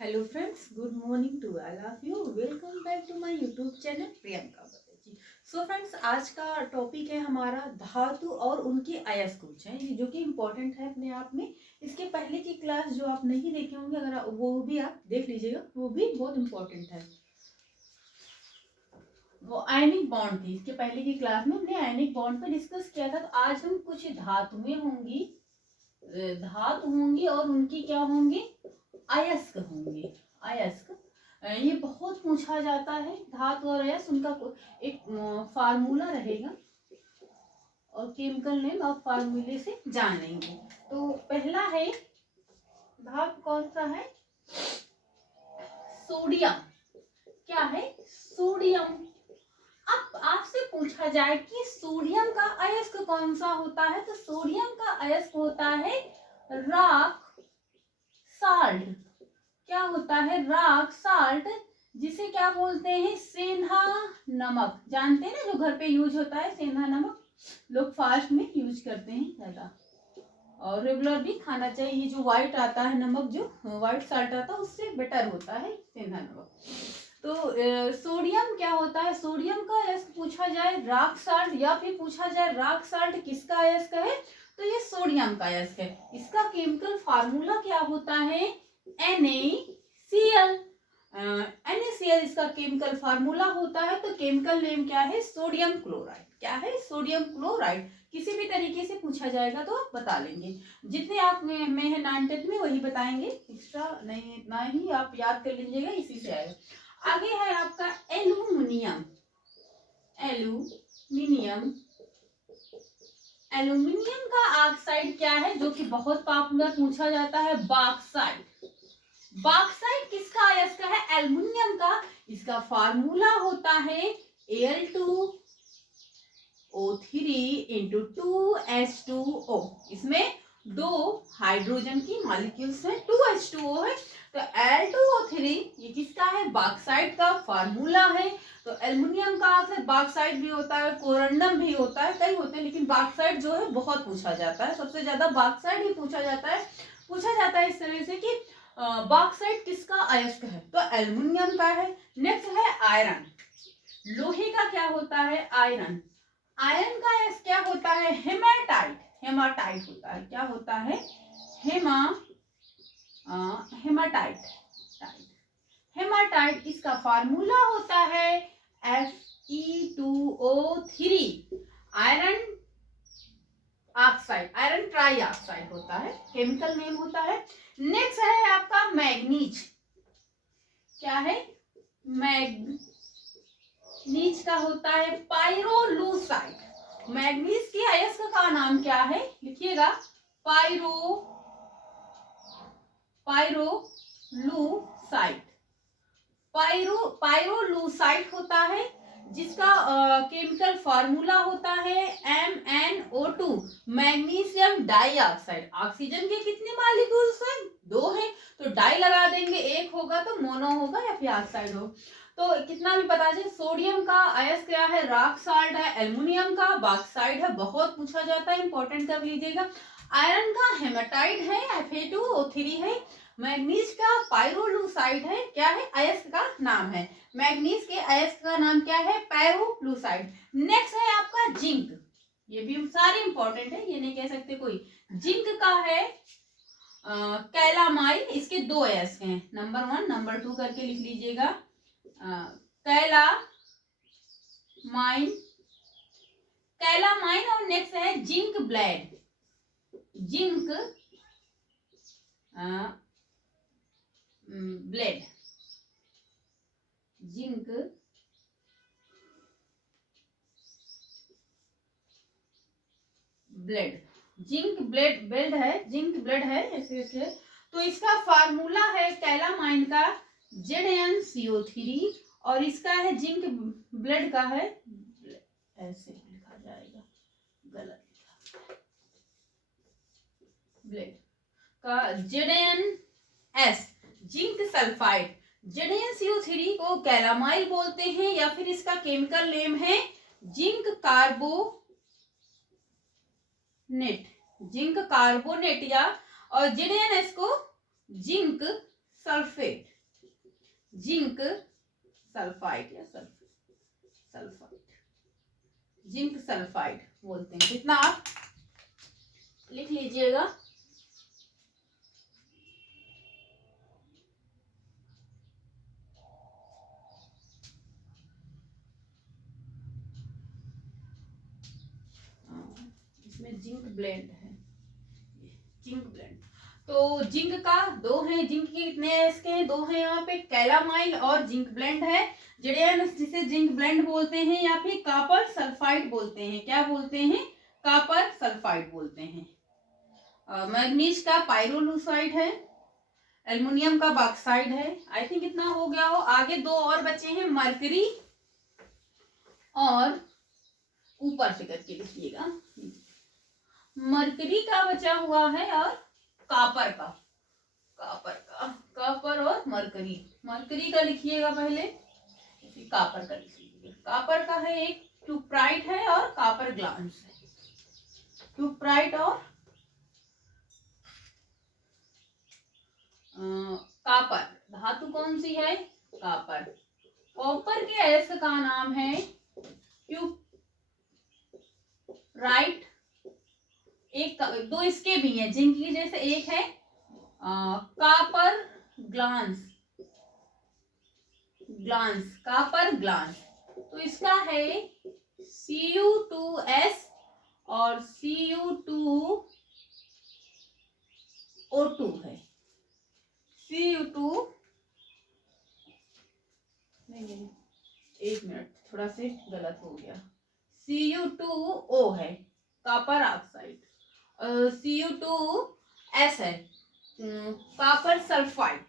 Hello friends, good morning to all of you. Welcome back to my YouTube channel Priyanka ji. So friends, आज का topic है हमारा धातु और उनके अयस्क हैं जो कि इम्पोर्टेंट है अपने आप में। इसके पहले की क्लास जो आप नहीं देखे होंगे, अगर वो भी आप देख लीजिएगा, वो भी बहुत इम्पोर्टेंट है। वो आयनिक बॉन्ड थी। इसके पहले की क्लास में हमने आयनिक बॉन्ड पर डिस्कस किया था। तो आज हम कुछ धातुएं होंगी, धातु होंगी और उनकी क्या होंगी, अयस्क होंगे। अयस्क ये बहुत पूछा जाता है। धातु और अयस्क, उनका एक फार्मूला रहेगा और केमिकल नेम आप फार्मूले से जान लेंगे। तो पहला है धातु, कौन सा है? सोडियम। क्या है? सोडियम। अब आपसे पूछा जाए कि सोडियम का अयस्क कौन सा होता है, तो सोडियम का अयस्क होता है रॉक साल्ट। क्या होता है? रॉक साल्ट, जिसे क्या बोलते हैं? सेंधा नमक। जानते हैं ना, जो घर पे यूज होता है सेंधा नमक, लोग फास्ट में यूज करते हैं ज्यादा, और रेगुलर भी खाना चाहिए। ये जो व्हाइट आता है नमक, जो व्हाइट साल्ट आता है, उससे बेटर होता है सेंधा नमक। तो सोडियम क्या होता है? सोडियम का अयस्क पूछा जाए रॉक साल्ट, या फिर पूछा जाए रॉक साल्ट किसका अयस्क है, तो ये सोडियम का अयस्क है। इसका केमिकल फार्मूला क्या होता है? NaCl। NaCl इसका केमिकल फार्मूला होता है। तो केमिकल नेम क्या है? Sodium chloride. क्या है? Sodium chloride. किसी भी तरीके से पूछा जाएगा तो आप बता लेंगे। जितने आप में है 9th में वही बताएंगे, एक्स्ट्रा नहीं, इतना ही आप याद कर लीजिएगा, इसी से आएगा। आगे है आपका एल्यूमिनियम। एल्यूमिनियम, एल्यूमिनियम का ऑक्साइड क्या है, जो कि बहुत पॉपुलर पूछा जाता है? बॉक्साइट। बॉक्साइट किसका अयस्क है? एल्युमिनियम का। इसका फार्मूला होता है Al2O3 इंटू 2H2O। इसमें दो हाइड्रोजन की मॉलिक्यूल्स हैं, 2H2O है। तो Al2O3 ये किसका है? बॉक्साइट का फार्मूला है। तो एल्युमिनियम का ऑक्साइड बॉक्साइट भी होता है, कोरंडम भी होता है, कई होते हैं, लेकिन बॉक्साइट जो है बहुत पूछा जाता है। सबसे ज्यादा बॉक्साइट ही पूछा जाता है। पूछा जाता है इस तरह से कि बॉक्साइट किसका अयस्क है, तो एल्युमिनियम का है। नेक्स्ट है आयरन। लोहे का क्या होता है? आयरन। आयरन का अयस्क क्या होता है? हेमाटाइट। हेमाटाइट होता है। क्या होता है? हेमाटाइट। हेमाटाइट, इसका फार्मूला होता है Fe2O3। Iron oxide, iron try oxide होता है, केमिकल नेम होता है। नेक्स्ट है आपका मैग्नीज। क्या है? मैग्नीज का होता है पाइरोलूसाइड। मैग्नीज के अयस्क का नाम क्या है? लिखिएगा, पाइरोलूसाइड। पाइरोलूसाइड होता है, जिसका केमिकल फार्मूला होता है MnO2, मैग्नीशियम डाइऑक्साइड। ऑक्सीजन के कितने मॉलिक्यूल्स हैं? 2 हैं, तो डाई लगा देंगे, एक होगा तो मोनो होगा या फिर ऑक्साइड हो। तो कितना भी पता चले, सोडियम का अयस्क क्या है? रॉक साल्ट है। एल्युमिनियम का बॉक्साइड है, बहुत पूछा जाता है, इंपॉर्टेंट कर लीजिएगा। आयरन का हेमाटाइट है, Fe2O3 है। मैग्नीज का पाइरोलूसाइड है। क्या है? अयस्क का नाम है। मैग्नीज के अयस्क का नाम क्या है? पाइरोलूसाइड। नेक्स्ट है आपका जिंक। ये भी सारे इंपॉर्टेंट है, ये नहीं कह सकते कोई। जिंक का है कैलामाइल। इसके 2 अयस्क हैं, नंबर 1 नंबर 2 करके लिख लीजिएगा। Calamine, calamine. और नेक्स्ट है zinc blende. Zinc blende, zinc blende, zinc blende blende है, जिंक ब्लेड है ऐसे ऐसे। तो इसका फार्मूला है कैलामाइन का ZnCO3, और इसका है जिंक ब्लेड का है, ऐसे लिखा जाएगा, गलत लिखा, ब्लेड का ZnS, जिंक सल्फाइड। ZnCO3 को कैलामाइल बोलते हैं, या फिर इसका केमिकल नेम है जिंक कार्बोनेट, जिंक कार्बोनेट, या और ZnS को जिंक सल्फेट, जिंक सल्फाइड या सल्फाइड, जिंक सल्फाइड बोलते हैं। कितना आप लिख लीजिएगा। इसमें जिंक ब्लेंड है, जिंक ब्लेंड। तो जिंक का दो है, जिंक के कितने एस के हैं? दो हैं यहाँ पे, कैलामाइल और जिंक ब्लेंड है। जेडेएनएस जिसे जिंक ब्लेंड बोलते हैं या फिर कॉपर सल्फाइड बोलते हैं। क्या बोलते हैं? कॉपर सल्फाइड बोलते हैं। मैग्नीज का पाइरोलूसाइड है, एल्युमिनियम का बॉक्साइड है। आई थिंक इतना हो गया हो। आगे दो और बचे हैं, मरकरी और ऊपर से करके लिखिएगा, मरकरी का बचा हुआ है और कॉपर का, कॉपर और मरकरी। मरकरी का लिखिएगा पहले, कॉपर का लिखिएगा। कॉपर का है एक क्यूप्राइट है और कॉपर ग्लांस है। क्यूप्राइट और कॉपर, धातु कौन सी है? कॉपर। कॉपर के अयस्क का नाम है क्यूप्राइट। एक दो इसके भी हैं जिंक की जैसे, एक है कॉपर ग्लांस, कॉपर ग्लांस। तो इसका है Cu2S और Cu2O2 है। Cu2 नहीं, एक मिनट, थोड़ा से गलत हो गया। Cu2O है कॉपर ऑक्साइड, Cu2S है कॉपर सल्फाइड।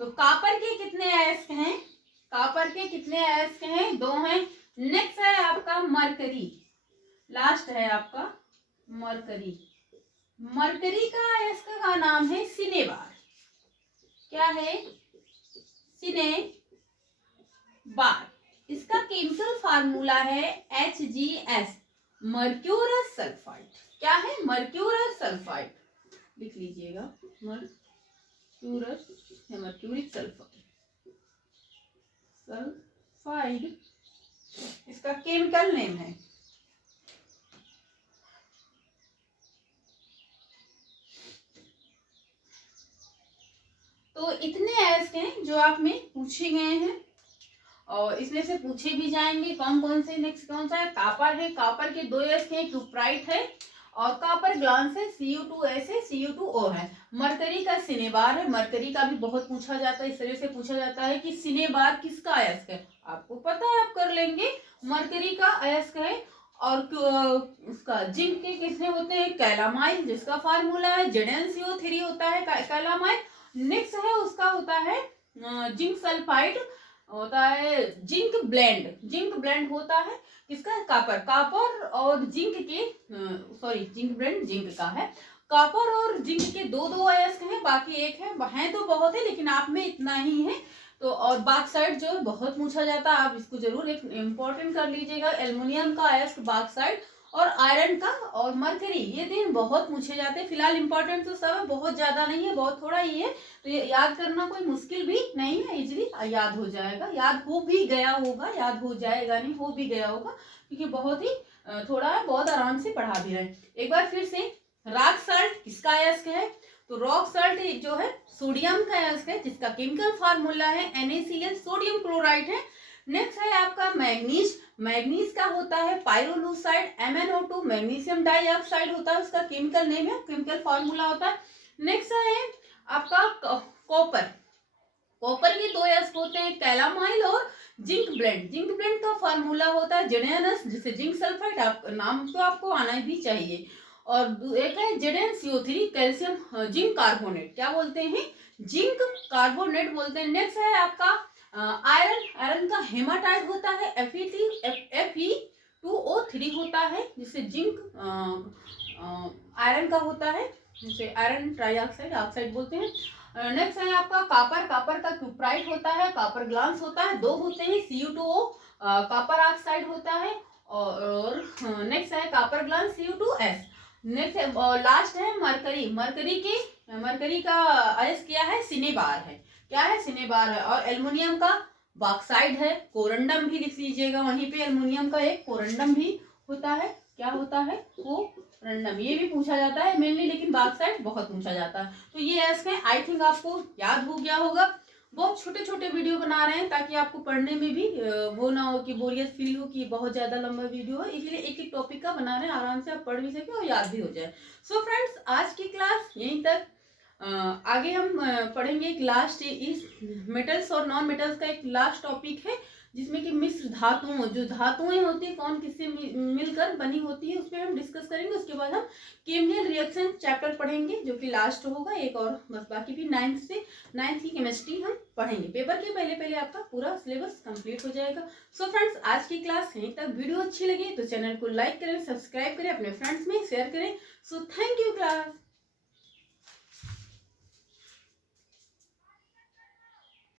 तो कॉपर के कितने अयस्क हैं? कॉपर के कितने अयस्क हैं? दो हैं। नेक्स्ट है आपका मरकरी, लास्ट है आपका मरकरी। मरकरी का अयस्क का नाम है सिनेबार। क्या है? सिनेबार। इसका केमिकल फार्मूला है HgS, मर्क्यूरस सल्फाइड। क्या है? Mercurous sulphide. लिख लीजिएगा, मर्क्यूरस या मर्क्यूरिक सल्फाइड इसका केमिकल नेम है। तो इतने अयस्क हैं जो आप में पूछे गए हैं और इसमें से पूछे भी जाएंगे कौन कौन से। नेक्स्ट कौन सा है? कॉपर है, कॉपर के दो अयस्क हैं, क्यूप्राइट है और कॉपर ग्लांस है, Cu2S है, Cu2O है। मरकरी का सिनेबार है, मरकरी का भी बहुत पूछा जाता है, इस तरह से पूछा जाता है कि सिनेबार किसका अयस्क है? आपको पता है, आप कर लेंगे। मरकरी का अयस्क है और उसका जिंक के किसने होते हैं? कैलामाइल, जिसका फार्मूला है ZnCO3 होता है कैलामाइल। नेक्स्ट है उसका होता है जिंक सल्फाइड, होता है जिंक ब्लेंड होता है किसका? कॉपर और जिंक के, सॉरी जिंक ब्लेंड जिंक का है। कॉपर और जिंक के दो दो अयस्क हैं, बाकी एक है तो बहुत है लेकिन आप में इतना ही है। तो और बॉक्साइड जो बहुत पूछा जाता है, आप इसको जरूर एक इम्पोर्टेंट कर लीजिएगा। एल्युमिनियम का अयस्क बॉक्साइड और आयरन का और मरकरी, ये दिन बहुत पूछे जाते हैं। फिलहाल इंपॉर्टेंट तो सब है, बहुत ज्यादा नहीं है, बहुत थोड़ा ही है। तो ये याद करना कोई मुश्किल भी नहीं है, इजीली याद हो जाएगा। याद हो भी गया होगा, याद हो जाएगा नहीं, हो भी गया होगा क्योंकि बहुत ही थोड़ा है, बहुत आराम से पढ़ा भी रहे। एक बार फिर से, रॉक साल्ट किसका अयस्क है? तो रॉक साल्ट जो है सोडियम का अयस्क है, जिसका केमिकल फार्मूला है NaCl, सोडियम क्लोराइड है। नेक्स्ट है आपका मैग्नीज का होता है पाइरोलूसाइड, MnO2, मैग्नीशियम डाइऑक्साइड होता है, उसका केमिकल नेम है, केमिकल फार्मूला होता है। नेक्स्ट है आपका कॉपर के दो अयस्क होते हैं, कैलामाइल और जिंक ब्लेंड का फार्मूला होता है ZnS, जिसे जिंक सल्फाइड, आप नाम तो आपको आना भी चाहिए। और एक है ZnCO3, कैल्शियम जिंक कार्बोनेट, क्या बोलते हैं? जिंक कार्बोनेट बोलते हैं। नेक्स्ट है आपका आयरन का हेमाटाइट होता है, Fe2O3 होता है, जिसे जिंक आयरन का होता है, जिसे आयरन ट्राइऑक्साइड बोलते हैं। नेक्स्ट है आपका कॉपर का क्यूप्राइट होता है, कॉपर ग्लांस होता है, दो होते हैं, Cu2O कॉपर ऑक्साइड होता है। और नेक्स्ट है कॉपर ग्लांस Cu2S। नेक्स्ट है लास्ट है मरकरी का अयस्क क्या है? सिनेबार है। क्या है, सिनेबार है। और एल्युमिनियम का बॉक्साइड है, कोरंडम भी लिख लीजिएगा, वहीं पे एल्युमिनियम का एक कोरंडम भी होता है। क्या होता है, कोरंडम, ये भी पूछा जाता है मेनली, लेकिन बॉक्साइड बहुत पूछा जाता है। तो ये ऐसे आई थिंक आपको याद हो गया होगा। बहुत छोटे छोटे वीडियो बना रहे हैं ताकि आपको पढ़ने में भी वो ना हो कि बोरियत फील हो कि बहुत ज्यादा लंबा वीडियो है, इसलिए एक एक टॉपिक का बना रहे हैं, आराम से आप पढ़ भी सके और याद भी हो जाए। सो फ्रेंड्स, आज की क्लास यहीं तक। आगे हम पढ़ेंगे एक लास्ट, इस मेटल्स और नॉन मेटल्स का एक लास्ट टॉपिक है, जिसमें कि मिश्र धातुओं, जो धातुएं होती है कौन किससे मिलकर बनी होती है, उस पर हम डिस्कस करेंगे। उसके बाद हम केमिकल रिएक्शन चैप्टर पढ़ेंगे, जो कि लास्ट होगा एक और, बस बाकी भी 9th की केमिस्ट्री हम पढ़ेंगे। पेपर के पहले पहले आपका पूरा सिलेबस कंप्लीट हो जाएगा। सो फ्रेंड्स, आज की क्लास यहीं तक। वीडियो अच्छी लगी तो चैनल को लाइक करें, सब्सक्राइब करें, अपने फ्रेंड्स में शेयर करें। So thank you class.